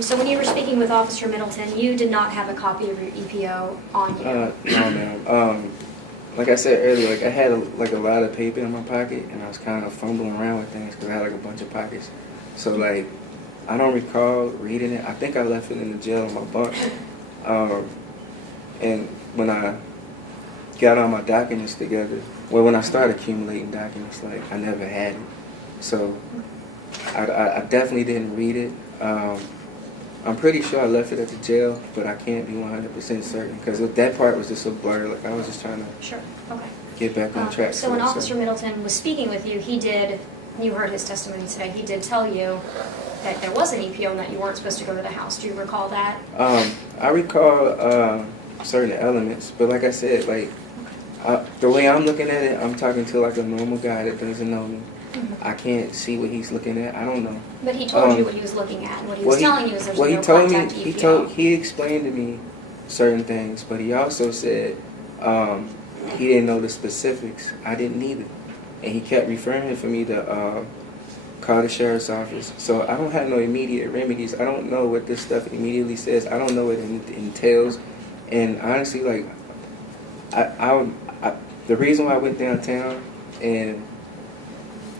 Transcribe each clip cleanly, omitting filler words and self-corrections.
So when you were speaking with Officer Middleton, you did not have a copy of your EPO on you? No, ma'am. Like I said earlier, like I had a lot of paper in my pocket, and I was kind of fumbling around with things because I had like a bunch of pockets. So like, I don't recall reading it. I think I left it in the jail in my bunk. And when I got all my documents together, well, when I started accumulating documents, like I never had it. So I definitely didn't read it. I'm pretty sure I left it at the jail, but I can't be 100% certain because that part was just a blur. Like I was just trying to Sure, okay. get back on track. So when Officer Middleton was speaking with you, you heard his testimony today, he did tell you that there was an EPO and that you weren't supposed to go to the house. Do you recall that? I recall certain elements, but like I said, like the way I'm looking at it, I'm talking to like a normal guy that doesn't know me. I can't see what he's looking at. I don't know. But he told you what he was looking at, and what he was telling you is there's no contact EPO. He explained to me certain things, but he also said he didn't know the specifics. I didn't either, and he kept referring for me to call the sheriff's office. So I don't have no immediate remedies. I don't know what this stuff immediately says. I don't know what it entails, and honestly, like the reason why I went downtown and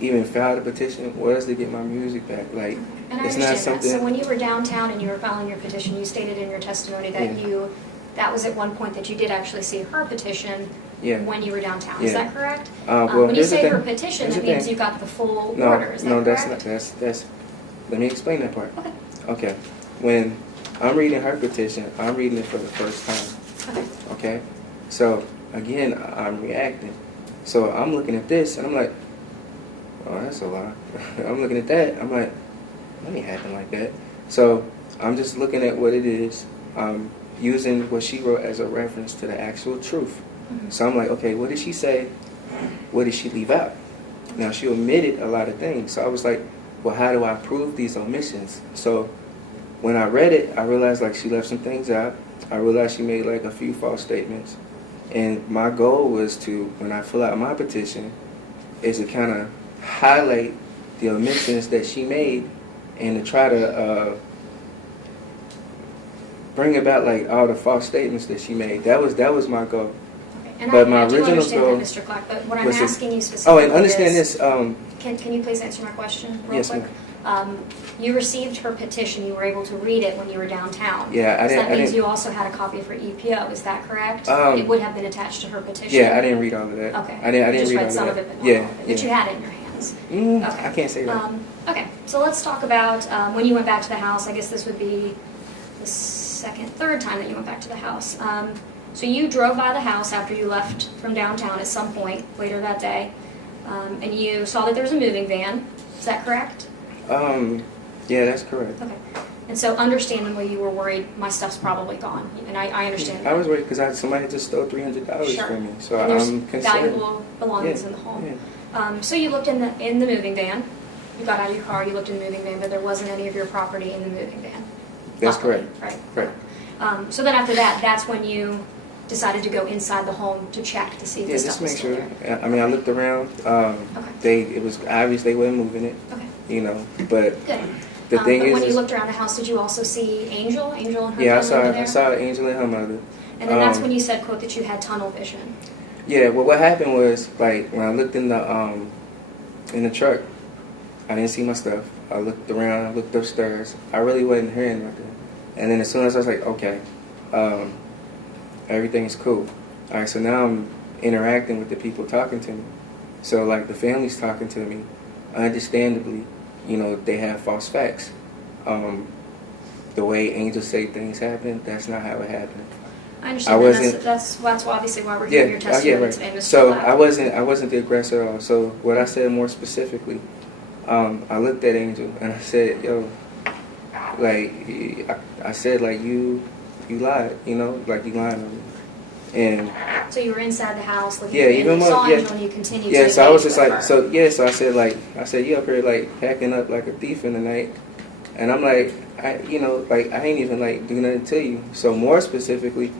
even filed a petition was to get my music back. Like, and I it's understand not something. That. So when you were downtown and you were filing your petition, you stated in your testimony that that was at one point that you did actually see her petition when you were downtown. Is that correct? Well, when you say her petition, that means you got the full order. Is that correct? That's. Let me explain that part. Okay. Okay. When I'm reading her petition, I'm reading it for the first time. Okay. Okay. So again, I'm reacting. So I'm looking at this and I'm like, oh, that's a lot. I'm looking at that. I'm like, that ain't happen like that. So I'm just looking at what it is. I'm using what she wrote as a reference to the actual truth. So I'm like, okay, what did she say? What did she leave out? Now, she omitted a lot of things. So I was like, well, how do I prove these omissions? So when I read it, I realized like she left some things out. I realized she made like a few false statements. And my goal was to, when I fill out my petition, is to kind of highlight the omissions that she made and to try to bring about like all the false statements that she made. That was my goal. Okay. And but I do understand that, Mr. Clark, but what I'm asking you specifically and understand is, this. Can you please answer my question real yes, quick? You received her petition. You were able to read it when you were downtown. Yeah, I didn't. So that means you also had a copy of her EPO. Is that correct? It would have been attached to her petition. Yeah, I didn't read all of that. Okay. I didn't just read read all some of of that. it, but not all of it. But you had it in your hands. Okay. I can't say that. Okay, so let's talk about when you went back to the house. I guess this would be the third time that you went back to the house. So you drove by the house after you left from downtown at some point later that day, and you saw that there was a moving van. Is that correct? Yeah, that's correct. Okay. And so understandably you were worried my stuff's probably gone, and I understand that. I was worried because somebody just stole $300 from me, so and there's I'm concerned. Valuable belongings in the home. Yeah. So you looked in the moving van. You got out of your car, you looked in the moving van, but there wasn't any of your property in the moving van. That's Luckily, correct. Right. Correct. So then after that, that's when you decided to go inside the home to check to see if the stuff was still there. Yeah, I mean, I looked around. It was obvious they weren't moving it. Okay. You know, but good. The thing but is, when you looked around the house, did you also see Angel and her yeah, family over there? I saw Angel and her mother. And then that's when you said, quote, that you had tunnel vision. Yeah, well, what happened was, like, when I looked in the truck, I didn't see my stuff. I looked around, I looked upstairs. I really wasn't hearing nothing. And then as soon as I was like, okay, everything is cool. All right, so now I'm interacting with the people talking to me. So, like, the family's talking to me. Understandably, you know, they have false facts. The way angels say things happen, that's not how it happened. I understand. That's obviously why we're hearing your testimony today, Mr. So Black. I wasn't the aggressor at all. So what I said more specifically, I looked at Angel and I said, yo, like, I said, like, you lied, you know, like, you lied on me. And so you were inside the house looking at Angel, you saw Angel, and you continued to so I was just like, her. so I said, you up here, like, packing up like a thief in the night. And I'm like, I ain't even, like, do nothing to you. So more specifically,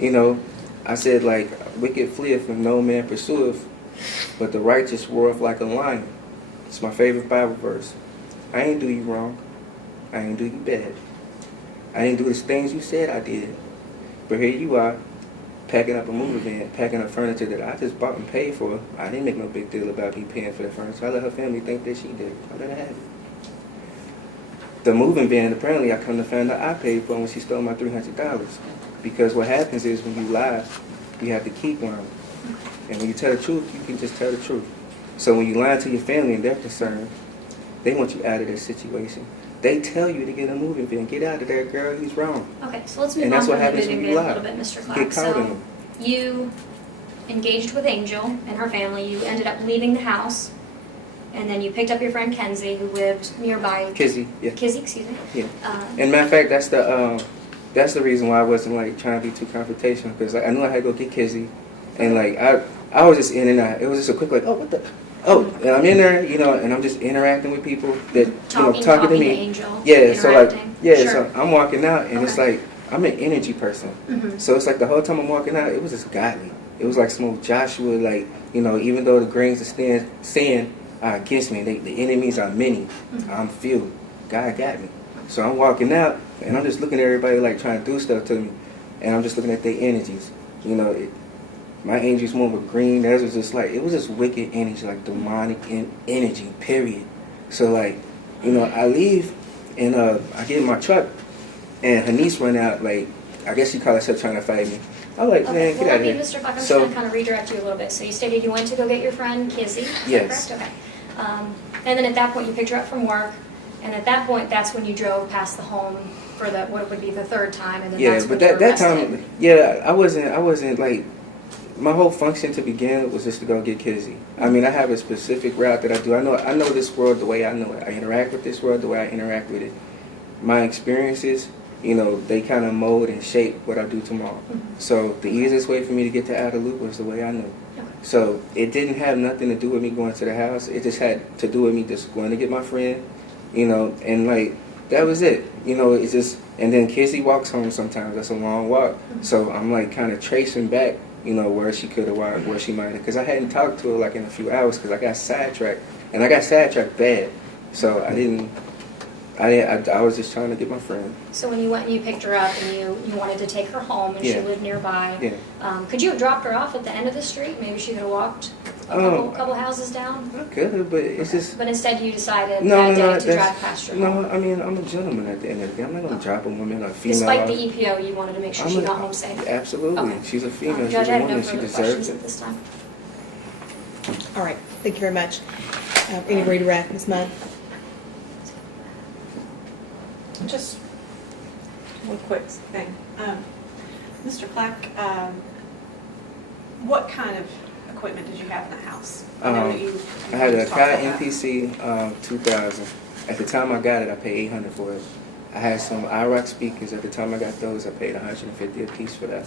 you know, I said, like, wicked fleeth and no man pursueth, but the righteous roareth like a lion. It's my favorite Bible verse. I ain't do you wrong. I ain't do you bad. I didn't do the things you said I did. But here you are, packing up a moving van, packing up furniture that I just bought and paid for. I didn't make no big deal about me paying for the furniture. I let her family think that she did. I let her have it. The moving van, apparently, I come to find out I paid for when she stole my $300. Because what happens is when you lie, you have to keep lying. And when you tell the truth, you can just tell the truth. So when you lie to your family and they're concerned, they want you out of this situation. They tell you to get a moving van. Get out of there, girl. He's wrong. Okay, so let's move And on that's from what the happens moving when you van a lie. little bit, Mr. Clark. Get caught in So them. you engaged with Angel and her family. You ended up leaving the house, and then you picked up your friend Kenzie, who lived nearby. Kizzy, yeah. Kizzy, excuse me. Yeah. And matter of fact, that's the reason why I wasn't like trying to be too confrontational, because I knew I had to go get Kizzy, and like I was just in and out. It was just a quick like, oh, what the. Oh, and I'm in there, you know, and I'm just interacting with people that, talking to me. Angel, yeah, so like, yeah, sure. so I'm walking out, and it's like, I'm an energy person. Mm-hmm. So it's like the whole time I'm walking out, it was just godly. It was like some old Joshua, like, you know, even though the grains are saying against me, the enemies are many, Mm-hmm. I'm few. God got me. So I'm walking out, and I'm just looking at everybody like trying to do stuff to me, and I'm just looking at their energies. You know, my energy's more of a green. Theirs was just like, it was just wicked energy, like demonic energy, period. So like, you know, I leave, and I get in my truck, and her niece run out, like, I guess she called herself trying to fight me. I'm like, man, get out of here. Mr. Clark, I'm just So- going to kind of redirect you a little bit. So you stated you went to go get your friend Kizzy. Is Yes. that correct? Okay. And then at that point, you picked her up from work, and at that point, that's when you drove past the home for the what would be the third time, and then Yeah, that's when but you were that arrested. time, yeah, I wasn't like, my whole function to begin with was just to go get Kizzy. I mean, I have a specific route that I do. I know this world the way I know it. I interact with this world the way I interact with it. My experiences, you know, they kind of mold and shape what I do tomorrow. Mhm. So the easiest way for me to get to outer loop was the way I knew. Okay. So it didn't have nothing to do with me going to the house. It just had to do with me just going to get my friend, you know, and like, that was it. You know, it's just, and then Kizzy walks home sometimes. That's a long walk. Mhm. So I'm like kind of tracing back, you know, where she could have walked, where she might have, because I hadn't talked to her like in a few hours because I got sidetracked, and I got sidetracked bad. So I was just trying to get my friend. So when you went and you picked her up and you wanted to take her home and she Yeah. lived nearby, Yeah. could you have dropped her off at the end of the street? Maybe she could have walked a couple houses down? I could have, but it's just. But instead you decided No, that day no, to drive past her home. No, I mean, I'm a gentleman at the end of the day. I'm not going to drop a woman or a female Despite off. the EPO, you wanted to make sure she got home safe. Absolutely. Okay. She's a female. She's Judge, I a have no woman. She further deserves questions it. at this time. All right, thank you very much. Any redirect, Ms. Mudd? Just one quick thing. Mr. Clack, what kind of equipment did you have in the house? I know that you I had a talked Kai about that. MPC 2000. At the time I got it, I paid $800 for it. I had some iRock speakers. At the time I got those, I paid $150 a piece for that.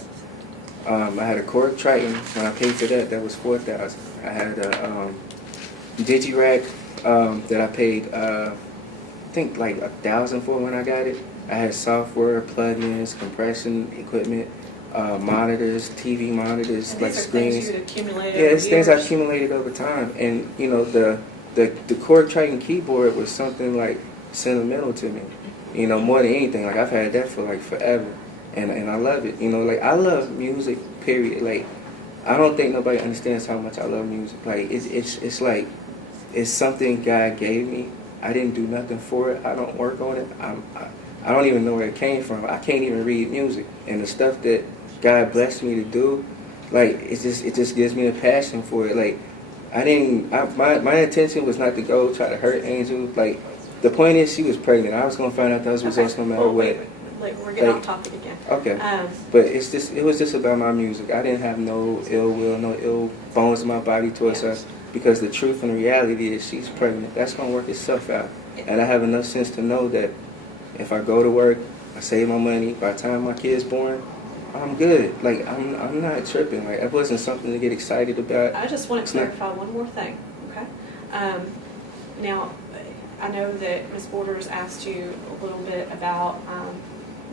I had a Korg Triton. When I paid for that, that was $4,000. I had a Digirac that I paid, I think like $1,000 for when I got it. I had software, plugins, compression equipment, monitors, TV monitors, And like these are screens. things you had accumulated Yeah, over it's things I years? accumulated over time, and you know the Korg Triton keyboard was something like sentimental to me. You know, more than anything, like I've had that for like forever, and I love it. You know, like I love music. Period. Like I don't think nobody understands how much I love music. Like it's like it's something God gave me. I didn't do nothing for it. I don't work on it. I don't even know where it came from. I can't even read music, and the stuff that God blessed me to do, like it just gives me a passion for it. Like my intention was not to go try to hurt Angel. Like the point is, she was pregnant. I was gonna find out those results no matter Well, what. wait, we're getting Like- off topic again. Okay, Um, but it was just about my music. I didn't have no ill will, no ill bones in my body towards her, because the truth and reality is she's pregnant. That's gonna work itself out, and I have enough sense to know that if I go to work, I save my money. By the time my kid's born, I'm good. Like I'm not tripping. Like that wasn't something to get excited about. I just want It's to not- clarify one more thing, okay? Now, I know that Ms. Borders asked you a little bit about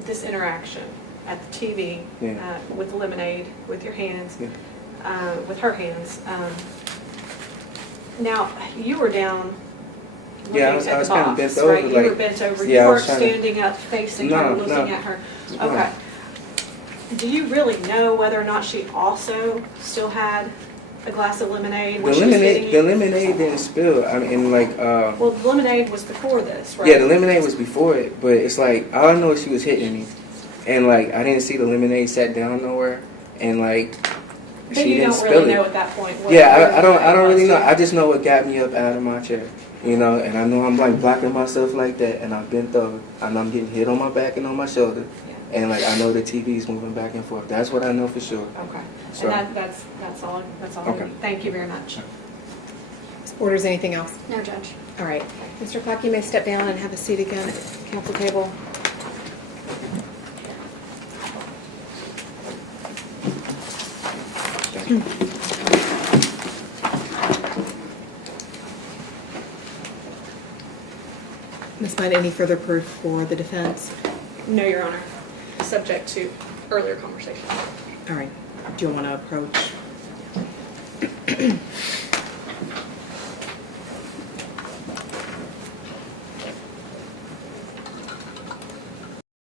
this interaction at the TV Yeah. with Lemonade, with your hands, Yeah. with her hands. Now, you were down Yeah, I looking was at the kinda box, bent over, right? You like- were bent over. yeah, I You was weren't trying to- standing up, facing her, No, looking no. at her. No. Okay. Do you really know whether or not she also still had a glass of lemonade The when she was hitting lemonade, you? the lemonade didn't spill. I mean, and like, Well, the lemonade was before this, right? yeah, the lemonade was before it, but it's like all I know is she was hitting me, and like I didn't see the lemonade sat down nowhere, and like But she you didn't don't spill really it. know at that point. What Yeah, where I the don't really know. was. I just know what got me up out of my chair, you know, and I know I'm like blocking myself like that, and I'm bent over, and I'm getting hit on my back and on my shoulder, Yeah. and like I know the TV's moving back and forth. That's what I know for sure. Okay. So- And that's all. That's all. I Okay. need. Thank you very much. Ms. Borders, anything else? No, Judge. All right. Mr. Clark, you may step down and have a seat again at the council table. Thank you. Ms. Bynum, any further proof for the defense? No, Your Honor. Subject to earlier conversation. All right. Do you want to approach?